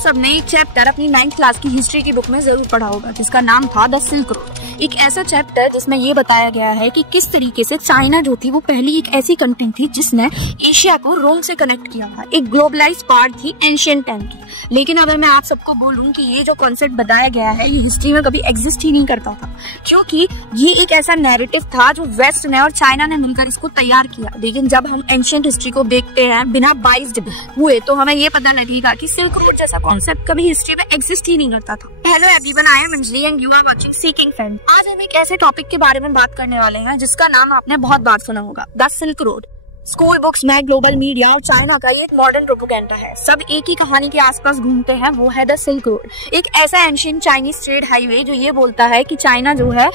सबने एक चैप्टर अपनी 9th क्लास की हिस्ट्री की बुक में जरूर पढ़ा होगा जिसका नाम था द सिल्क रोड। एक ऐसा चैप्टर जिसमें ये बताया गया है कि किस तरीके से चाइना जो थी वो पहली एक ऐसी कंट्री थी जिसने एशिया को रोम से कनेक्ट किया था। एक ग्लोबलाइज्ड पार्ट थी एंशिएंट टाइम की। लेकिन अगर मैं आप सबको बोलूं कि ये जो कॉन्सेप्ट बताया गया है ये हिस्ट्री में कभी एग्जिस्ट ही नहीं करता था, क्योंकि ये एक ऐसा नैरेटिव था जो वेस्ट ने और चाइना ने मिलकर इसको तैयार किया। लेकिन जब हम एंशिएंट हिस्ट्री को देखते हैं बिना बाइस्ड हुए तो हमें ये पता लगेगा कि सिल्क रोड जैसा कॉन्सेप्ट कभी हिस्ट्री में एग्जिस्ट ही नहीं करता था। Hello everyone, I am Anjali and you are watching Seeking Friend. आज हम एक ऐसे टॉपिक के बारे में बात करने वाले हैं जिसका नाम आपने बहुत बार सुना होगा, the silk road. School books में ग्लोबल मीडिया और चाइना का ये एक मॉडर्न प्रोपेगेंडा है। सब एक ही कहानी के आसपास घूमते हैं, वो है द सिल्क रोड। एक ऐसा एंशिएंट चाइनीज ट्रेड हाईवे जो ये बोलता है कि चाइना जो है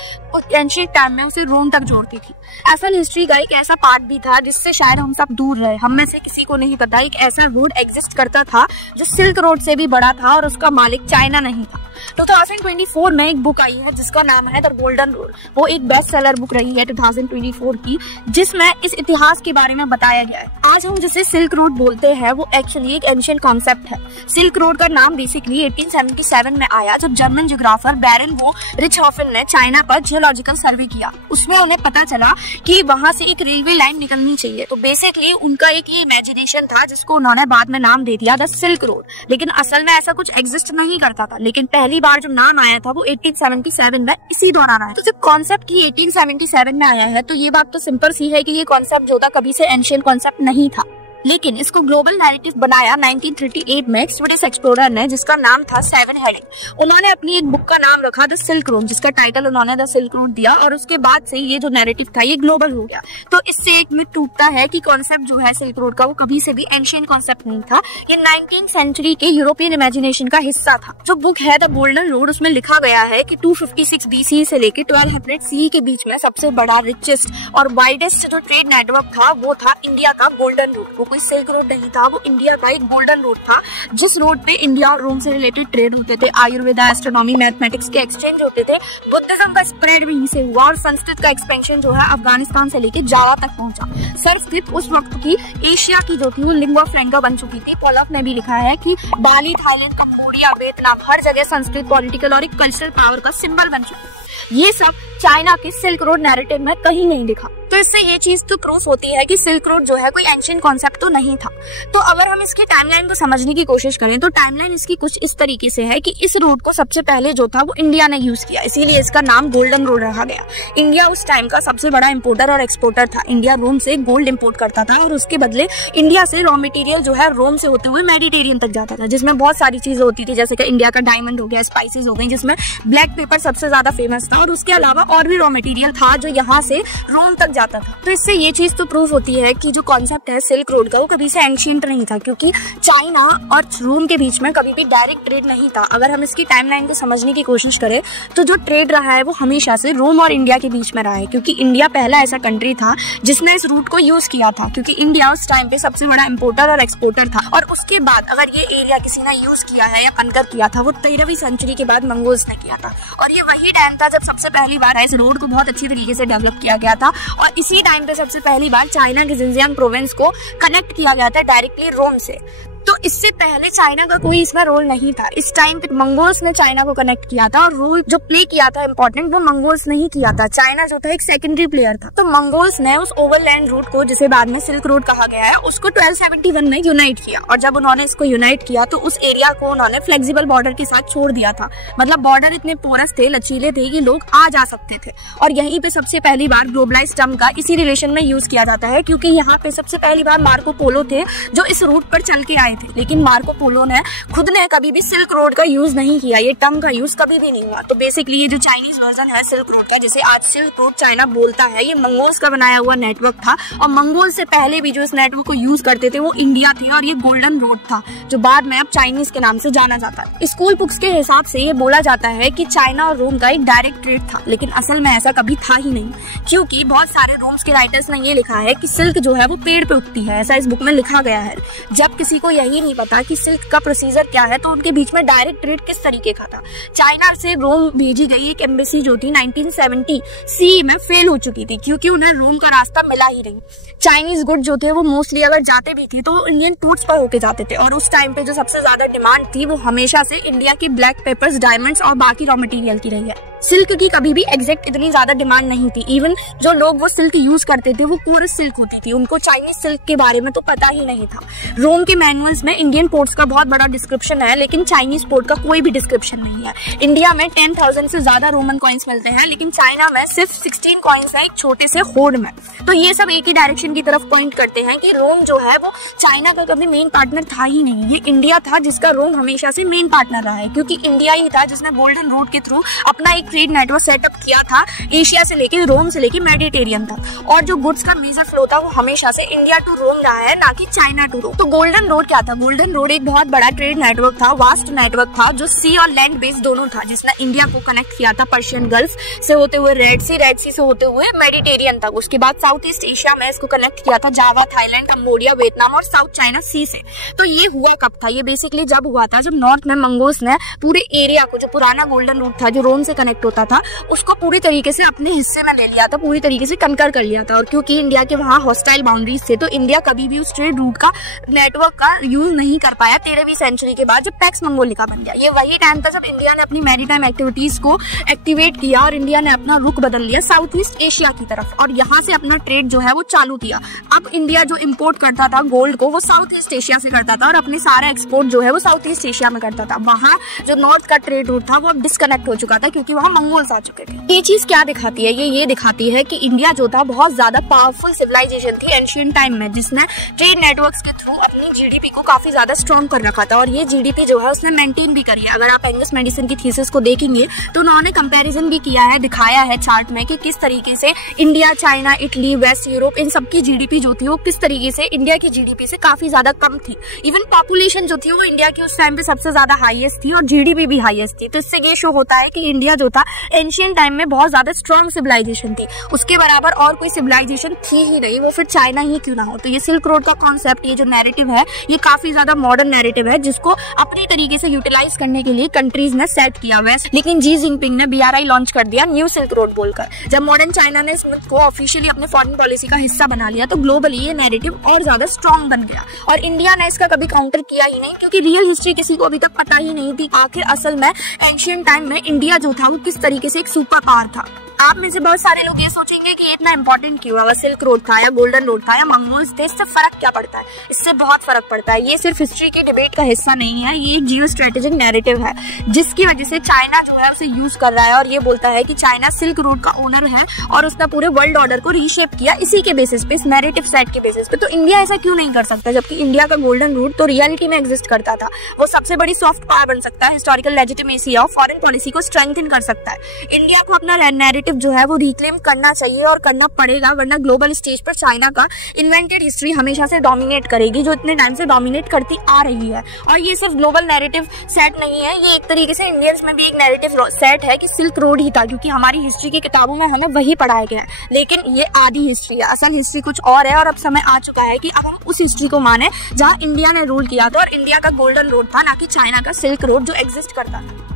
एंशिएंट टाइम में उसे रोम तक जोड़ती थी। असल हिस्ट्री का एक ऐसा पार्ट भी था जिससे शायद हम सब दूर रहे, हम में से किसी को नहीं पता एक ऐसा रोड एग्जिस्ट करता था जो सिल्क रोड से भी बड़ा था और उसका मालिक चाइना नहीं था। 2024 में एक बुक आई है जिसका नाम है द गोल्डन रोड। वो एक बेस्ट सेलर बुक रही है 2024 की, जिसमें इस इतिहास के बारे में बताया गया है। आज हम जिसे सिल्क रोड बोलते हैं वो एक्चुअली एक एंशिएंट कॉन्सेप्ट है। सिल्क रोड का नाम बेसिकली 1877 में आया जब जर्मन जियोग्राफर बैरन वो रिचहोफन ने चाइना पर जियोलॉजिकल सर्वे किया। उसमें उन्हें पता चला कि वहां से एक रेलवे लाइन निकलनी चाहिए। तो बेसिकली उनका एक ये इमेजिनेशन था जिसको उन्होंने बाद में नाम दे दिया द सिल्क रोड। लेकिन असल में ऐसा कुछ एग्जिस्ट नहीं करता था। लेकिन पहली बार जब नाम आया था वो 1877 में इसी दौरान आया। तो जब कॉन्सेप्ट ही 1877 में आया है तो ये बात तो सिंपल सी है कि ये कॉन्सेप्ट जो था कभी से एंशिएंट कॉन्सेप्ट नहीं था। लेकिन इसको ग्लोबल नैरेटिव बनाया 1938 में एक स्वीडिश एक्सप्लोरर ने जिसका नाम था सेवन हेडिंग। उन्होंने अपनी एक बुक का नाम रखा द सिल्क रोड, जिसका टाइटल उन्होंने द सिल्क रोड दिया और उसके बाद से ये जो नैरेटिव था ये ग्लोबल हो गया। तो इससे एक मिथ टूटता है कि कॉन्सेप्ट जो है सिल्क रोड का वो कभी से भी एंशिएंट कॉन्सेप्ट नहीं था। ये 19th सेंचुरी के यूरोपियन इमेजिनेशन का हिस्सा था। जो बुक है द गोल्डन रोड उसमें लिखा गया है कि 256 BC से लेकर 1200 CE के बीच में सबसे बड़ा, रिचेस्ट और वाइडेस्ट जो ट्रेड नेटवर्क था वो था इंडिया का गोल्डन रोड। वो सिल्क रोड नहीं था, वो इंडिया का एक गोल्डन रोड था जिस रोड पे इंडिया और रोम से रिलेटेड ट्रेड होते थे, आयुर्वेदा, एस्ट्रोनॉमी, मैथमेटिक्स के एक्सचेंज होते थे, बुद्धिज्म का स्प्रेड भी यहीं से हुआ और संस्कृत का एक्सपेंशन जो है अफगानिस्तान से लेकर जावा तक पहुंचा। संस्कृत उस वक्त की एशिया की जो थी वो लिंगुआ फ्रैंका बन चुकी थी। पॉलक ने भी लिखा है कि बाली, थाईलैंड, कंबोडिया, वियतनाम, हर जगह संस्कृत पॉलिटिकल और एक कल्चरल पावर का सिंबल बन चुकी। ये सब चाइना के सिल्क रोड नैरेटिव में कहीं नहीं दिखा। तो इससे ये चीज तो प्रूफ होती है कि सिल्क रोड जो है कोई एंशिएंट कॉन्सेप्ट तो नहीं था। तो अगर हम इसकी टाइमलाइन को समझने की कोशिश करें तो टाइमलाइन इसकी कुछ इस तरीके से है कि इस रोड को सबसे पहले जो था वो इंडिया ने यूज किया, इसीलिए इसका नाम गोल्डन रोड रखा गया। इंडिया उस टाइम का सबसे बड़ा इंपोर्टर और एक्सपोर्टर था। इंडिया रोम से गोल्ड इंपोर्ट करता था और उसके बदले इंडिया से रॉ मटेरियल जो है रोम से होते हुए मेडिटेरियन तक जाता था, जिसमें बहुत सारी चीजें होती थी, जैसे कि इंडिया का डायमंड हो गया, स्पाइसेस हो गई, जिसमें ब्लैक पेपर सबसे ज्यादा फेमस था और उसके अलावा और भी रॉ मटेरियल था जो यहाँ से रोम तक जाता था। तो इससे ये चीज तो प्रूफ होती है कि जो कॉन्सेप्ट है सिल्क रोड का वो कभी से एंशिएंट नहीं था, क्योंकि चाइना और रोम के बीच में कभी भी डायरेक्ट ट्रेड नहीं था। अगर हम इसकी टाइमलाइन को समझने की कोशिश करें तो जो ट्रेड रहा है वो हमेशा से रोम और इंडिया के बीच में रहा है, क्योंकि इंडिया पहला ऐसा कंट्री था जिसने इस रूट को यूज किया था, क्योंकि इंडिया उस टाइम पे सबसे बड़ा इंपोर्टर और एक्सपोर्टर था। और उसके बाद अगर ये एरिया किसी ने यूज किया है या कनकर किया था वो 13वीं सेंचुरी के बाद मंगोल्स ने किया था। और ये वही टाइम था जब सबसे पहली बार इस रोड को बहुत अच्छी तरीके से डेवलप किया गया था और इसी टाइम पे सबसे पहली बार चाइना के जिनजियांग प्रोविंस को कनेक्ट किया गया था डायरेक्टली रोम से। तो इससे पहले चाइना का कोई इसमें रोल नहीं था। इस टाइम पे मंगोल्स ने चाइना को कनेक्ट किया था और रोल जो प्ले किया था इंपॉर्टेंट वो मंगोल्स नहीं किया था, चाइना जो था एक सेकेंडरी प्लेयर था। तो मंगोल्स ने उस ओवरलैंड रूट को, जिसे बाद में सिल्क रोड कहा गया है, उसको 1271 में यूनाइट किया। और जब उन्होंने इसको यूनाइट किया तो उस एरिया को उन्होंने फ्लेक्सिबल बॉर्डर के साथ छोड़ दिया था। मतलब बॉर्डर इतने पोरस थे, लचीले थे कि लोग आ जा सकते थे। और यहीं पे सबसे पहली बार ग्लोबलाइज्ड टर्म का इसी रिलेशन में यूज किया जाता है, क्योंकि यहाँ पे सबसे पहली बार मार्को पोलो थे जो इस रूट पर चल के आए थे। लेकिन मार्को पोलो ने खुद ने कभी भी सिल्क रोड का यूज नहीं किया, ये टर्म का यूज कभी भी नहीं हुआ। तो बेसिकली ये जो चाइनीज वर्जन है सिल्क रोड का, जिसे आज सिल्क रोड चाइना बोलता है, ये मंगोल्स का बनाया हुआ नेटवर्क था। और मंगोल से पहले भी जो इस नेटवर्क को यूज करते थे वो इंडिया थे और ये गोल्डन रोड था जो बाद में अब चाइनीज के नाम से जाना जाता है। स्कूल बुक्स के हिसाब से ये बोला जाता है कि चाइना और रोम का एक डायरेक्ट ट्रेड था, लेकिन असल में ऐसा कभी था ही नहीं, क्योंकि बहुत सारे रोम्स के राइटर्स ने ये लिखा है कि सिल्क जो है वो पेड़ पे उगती है, ऐसा इस बुक में लिखा गया है। जब किसी को यही नहीं पता कि सिल्क का प्रोसीजर क्या है, तो उनके बीच में डायरेक्ट ट्रेड किस तरीके का था। चाइना से रोम भेजी गई एक एम्बेसी जो थी 1970 CE में फेल हो चुकी थी, क्योंकि उन्हें रोम का रास्ता मिला ही नहीं। चाइनीज गुड जो थे वो मोस्टली अगर जाते भी थी तो इंडियन पोर्ट्स पर होके जाते थे, और उस टाइम पे जो सबसे ज्यादा डिमांड थी वो हमेशा से इंडिया की ब्लैक पेपर्स, डायमंड्स और बाकी रॉ मटेरियल की रही है। सिल्क की कभी भी एग्जैक्ट इतनी ज्यादा डिमांड नहीं थी। इवन जो लोग वो सिल्क यूज करते थे वो कोरस सिल्क होती थी, उनको चाइनीज सिल्क के बारे में तो पता ही नहीं था। रोम के मैनुअल्स में इंडियन पोर्ट्स का बहुत बड़ा डिस्क्रिप्शन है, लेकिन चाइनीज पोर्ट का कोई भी डिस्क्रिप्शन नहीं है। इंडिया में 10,000 से ज्यादा रोमन कॉइन्स मिलते हैं, लेकिन चाइना में सिर्फ 16 कॉइन्स है एक छोटे से होड़ में। तो ये सब एक ही डायरेक्शन की तरफ पॉइंट करते हैं कि रोम जो है वो चाइना का कभी मेन पार्टनर था ही नहीं। ये इंडिया था जिसका रोम हमेशा से मेन पार्टनर रहा है, क्योंकि इंडिया ही था जिसने गोल्डन रूट के थ्रू अपना एक ट्रेड नेटवर्क सेटअप किया था, एशिया से लेके रोम से लेके मेडिटेरियन तक। और जो गुड्स का मेजर फ्लो था वो हमेशा से इंडिया टू रोम रहा है, ना कि चाइना टू रोम। तो गोल्डन रोड क्या था? गोल्डन रोड एक बहुत बड़ा ट्रेड नेटवर्क था, वास्ट नेटवर्क था, जो सी और लैंड बेस्ड दोनों था, जिसने इंडिया को कनेक्ट किया था पर्शियन गल्फ से होते हुए रेड सी से होते हुए मेडिटेरियन तक। उसके बाद साउथ ईस्ट एशिया में इसको कनेक्ट किया था जावा, थाईलैंड, कंबोडिया, वियतनाम और साउथ चाइना सी से। तो ये हुआ कब था? ये बेसिकली जब हुआ था जब नॉर्थ में मंगोल्स ने पूरे एरिया को, जो पुराना गोल्डन रूट था जो रोम से कनेक्ट होता था, उसको पूरी तरीके से अपने हिस्से में ले लिया था, पूरी तरीके से कंकर कर लिया था। और क्योंकि इंडिया के वहां हॉस्टाइल बाउंड्रीज थे, तो इंडिया कभी भी उस ट्रेड रूट का नेटवर्क का यूज नहीं कर पाया 13वीं सेंचुरी के बाद, जब पैक्स मंगोलिका बन गया। ये वही टाइम था जब इंडिया ने अपनी मैरीटाइम एक्टिविटीज को एक्टिवेट किया और इंडिया ने अपना रुख बदल लिया साउथ ईस्ट एशिया की तरफ, और यहाँ से अपना ट्रेड जो है वो चालू किया। अब इंडिया जो इम्पोर्ट करता था गोल्ड को वो साउथ ईस्ट एशिया से करता था, और अपने सारा एक्सपोर्ट जो है वो साउथ ईस्ट एशिया में करता था। वहाँ जो नॉर्थ का ट्रेड रूट था वो अब डिस्कनेक्ट हो चुका था, क्योंकि वहाँ मंगोल्स आ चुके थे। ये चीज क्या दिखाती है? ये दिखाती है कि इंडिया जो था बहुत ज्यादा पावरफुल सिविलाइजेशन थी एंशिएंट टाइम में, जिसने ट्रेड नेटवर्क्स के थ्रू अपनी जीडीपी को काफी ज्यादा स्ट्रॉन्ग कर रखा था, और ये जीडीपी जो है उसने मेंटेन भी करी है। अगर आप एंगस मेडिसन की थीसिस को देखेंगे तो उन्होंने कंपैरिजन भी किया है, दिखाया है चार्ट में कि किस तरीके से India, China, Italy, west Europe, इन सबकी जीडीपी जो थी वो किस तरीके से इंडिया की जीडीपी से काफी ज्यादा कम थी। इवन पॉपुलेशन जो थी वो इंडिया की उस टाइम पे सबसे ज्यादा हाईएस्ट थी, और जीडीपी भी हाईएस्ट थी। तो इससे ये शो होता है कि इंडिया जो था एंशिएंट टाइम में बहुत ज्यादा स्ट्रॉन्ग सिविलाइजेशन थी, उसके बराबर और कोई सिविलाइजेशन थी ही नहीं, वो फिर चाइना ही क्यों ना हो। तो ये सिल्क रोड का कॉन्सेप्ट, ये जो नैरेटिव है, ये काफी ज्यादा मॉडर्न नैरेटिव है, जिसको अपनी तरीके से यूटिलाइज करने के लिए कंट्रीज ने सेट किया हुआ है। लेकिन जी जिनपिंग ने BRI लॉन्च कर दिया न्यू सिल्क रोड बोलकर। जब मॉडर्न चाइना ने इस मुद्दे को ऑफिशियली अपने फॉरेन पॉलिसी का हिस्सा बना लिया, तो ग्लोबली ये नैरेटिव और ज्यादा स्ट्रॉन्ग बन गया, और इंडिया ने इसका कभी काउंटर किया ही नहीं, क्योंकि रियल हिस्ट्री किसी को अभी तक पता ही नहीं थी आखिर असल में एंशिएंट टाइम में इंडिया जो था वो किस तरीके से एक सुपर पावर था। आप में से बहुत सारे लोग ये सोचेंगे कि इतना इंपॉर्टेंट क्यों है, सिल्क रोड था या गोल्डन रोड था या मंगोल्स थे, इससे फर्क क्या पड़ता है? इससे बहुत फर्क पड़ता है। ये सिर्फ हिस्ट्री की डिबेट का हिस्सा नहीं है, ये एक जियो स्ट्रेटेजिक नैरेटिव है, जिसकी वजह से चाइना जो है उसे यूज कर रहा है, और ये बोलता है कि चाइना सिल्क रोड का ओनर है और उसने पूरे वर्ल्ड ऑर्डर को रीशेप किया इसी के बेसिस पे, इस नैरेटिव सेट के बेसिस पे। तो इंडिया ऐसा क्यों नहीं कर सकता, जबकि इंडिया का गोल्डन रूट तो रियलिटी में एग्जिस्ट करता था। वो सबसे बड़ी सॉफ्ट पावर बन सकता है, historical legitimacy of foreign policy को स्ट्रेंथन कर सकता है। इंडिया को अपना नैरेटिव जो है वो करना चाहिए और करना पड़ेगा, वरना ग्लोबल स्टेज पर चाइना का इन्वेंटेड हिस्ट्री हमेशा से डोमिनेट करेगी, जो इतने टाइम से डोमिनेट करती आ रही है। और ये सिर्फ ग्लोबल नैरेटिव सेट नहीं है, ये एक तरीके से इंडियंस में भी एक नैरेटिव सेट है कि सिल्क रोड ही था, क्योंकि हमारी हिस्ट्री की किताबों में हमें वही पढ़ाया गया है। लेकिन ये आधी हिस्ट्री है, असल हिस्ट्री कुछ और है, और अब समय आ चुका है कि अब हम उस हिस्ट्री को माने जहाँ इंडिया ने रूल किया था और इंडिया का गोल्डन रोड था, ना कि चाइना का सिल्क रोड जो एग्जिस्ट करता था।